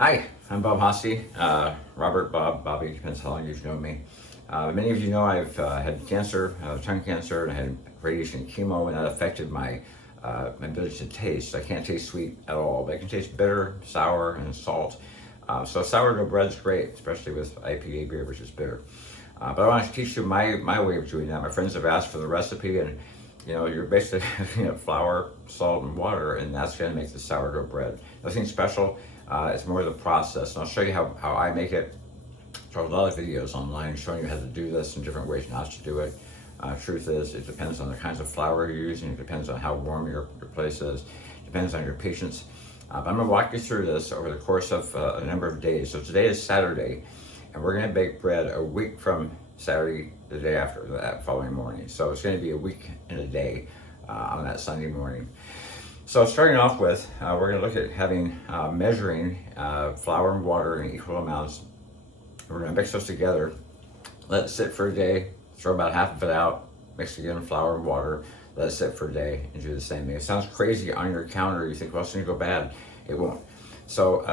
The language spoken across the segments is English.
Hi, I'm Bob Hosty, Robert, Bob, Bobby, depends how long you've known me. Many of you know I've had cancer, tongue cancer, and I had radiation chemo, and that affected my ability to taste. I can't taste sweet at all, but I can taste bitter, sour, and salt. So sourdough bread's great, especially with IPA beer, which is bitter. But I want to teach you my way of doing that. My friends have asked for the recipe, and you're basically looking at flour, salt, and water, and that's going to make the sourdough bread. Nothing special. It's more the process, and I'll show you how I make it. There's a lot of videos online showing you how to do this and different ways not to do it. Truth is, it depends on the kinds of flour you're using. It depends on how warm your place is. It depends on your patience. But I'm going to walk you through this over the course of a number of days. So today is Saturday, and we're going to bake bread a week from Saturday, the day after, that following morning. So it's going to be a week and a day on that Sunday morning. So starting off with, we're going to look at having measuring flour and water in equal amounts. We're going to mix those together, let it sit for a day, throw about half of it out, mix again flour and water, let it sit for a day, and do the same thing. It sounds crazy on your counter. You think, well, it's going to go bad. It won't. So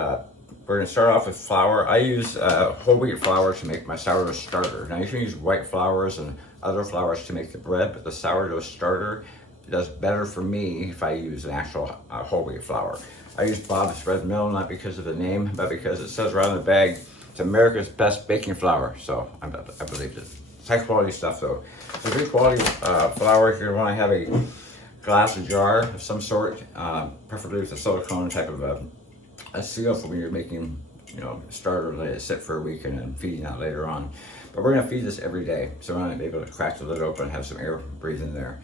we're going to start off with flour. I use whole wheat flour to make my sourdough starter. Now you can use white flours and other flours to make the bread, but the sourdough starter does better for me if I use an actual whole wheat flour. I use Bob's Red Mill, not because of the name, but because it says right on the bag, it's America's best baking flour. So I believe it. It's high quality stuff though. So good quality flour, if you want to have a glass jar of some sort, preferably with a silicone type of a seal for when you're making, starter, let it sit for a week and then feeding that later on. But we're gonna feed this every day. So we're gonna be able to crack the lid open and have some air breathe in there.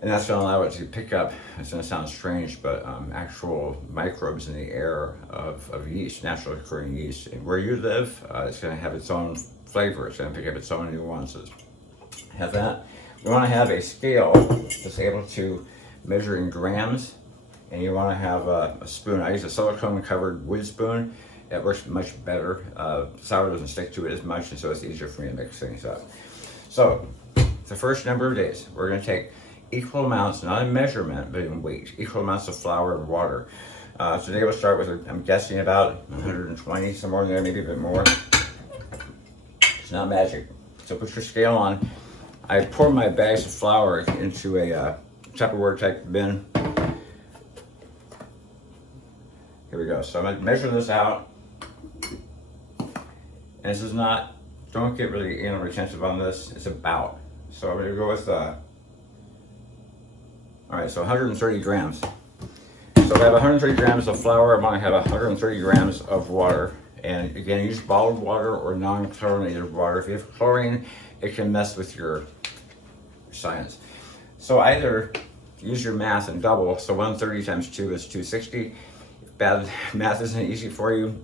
And that's going to allow it to pick up, it's going to sound strange, but actual microbes in the air of yeast, naturally occurring yeast. And where you live, it's going to have its own flavor. It's going to pick up its own nuances. Have that. You want to have a scale that's able to measure in grams, and you want to have a spoon. I use a silicone covered wood spoon. It works much better. Sourdough doesn't stick to it as much, and so it's easier for me to mix things up. So the first number of days, we're going to take equal amounts, not in measurement, but in weight, equal amounts of flour and water. Today we'll start with, I'm guessing about 120, somewhere in there, maybe a bit more. It's not magic. So put your scale on. I pour my bags of flour into a Tupperware type bin. Here we go. So I'm gonna measure this out. And this is not, don't get really retentive on this, it's about. So I'm gonna go with all right, so 130 grams. So I have 130 grams of flour. I'm gonna have 130 grams of water. And again, use bottled water or non-chlorinated water. If you have chlorine, it can mess with your science. So either use your math and double. So 130 times 2 is 260. If bad math isn't easy for you,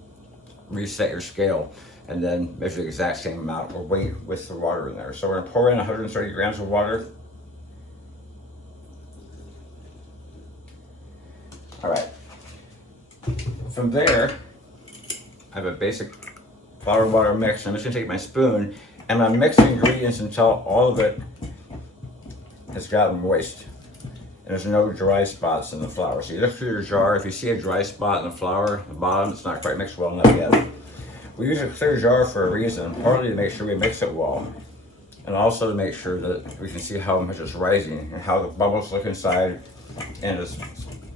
reset your scale and then measure the exact same amount or weight with the water in there. So we're gonna pour in 130 grams of water. All right, from there, I have a basic flour and water mix. I'm just gonna take my spoon and I'm mixing ingredients until all of it has gotten moist. And there's no dry spots in the flour. So you look through your jar, if you see a dry spot in the flour at the bottom, it's not quite mixed well enough yet. We use a clear jar for a reason, partly to make sure we mix it well, and also to make sure that we can see how much it's rising and how the bubbles look inside, and it's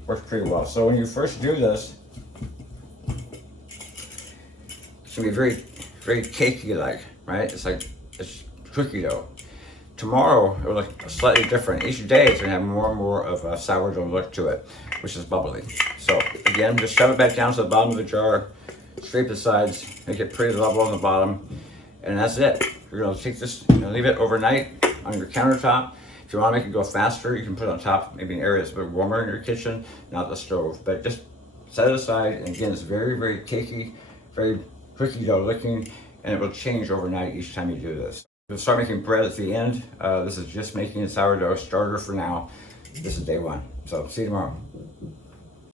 works pretty well. So when you first do this, it's gonna be very, very cakey-like, right? It's cookie dough. Tomorrow, it will look slightly different. Each day, it's gonna have more and more of a sourdough look to it, which is bubbly. So again, just shove it back down to the bottom of the jar, scrape the sides, make it pretty level on the bottom, and that's it. You're gonna take this and leave it overnight on your countertop. If you want to make it go faster, you can put it on top, maybe in areas a bit warmer in your kitchen, not the stove. But just set it aside, and again, it's very, very cakey, very cookie dough looking, and it will change overnight each time you do this. You'll start making bread at the end. This is just making a sourdough starter for now. This is day one. So see you tomorrow.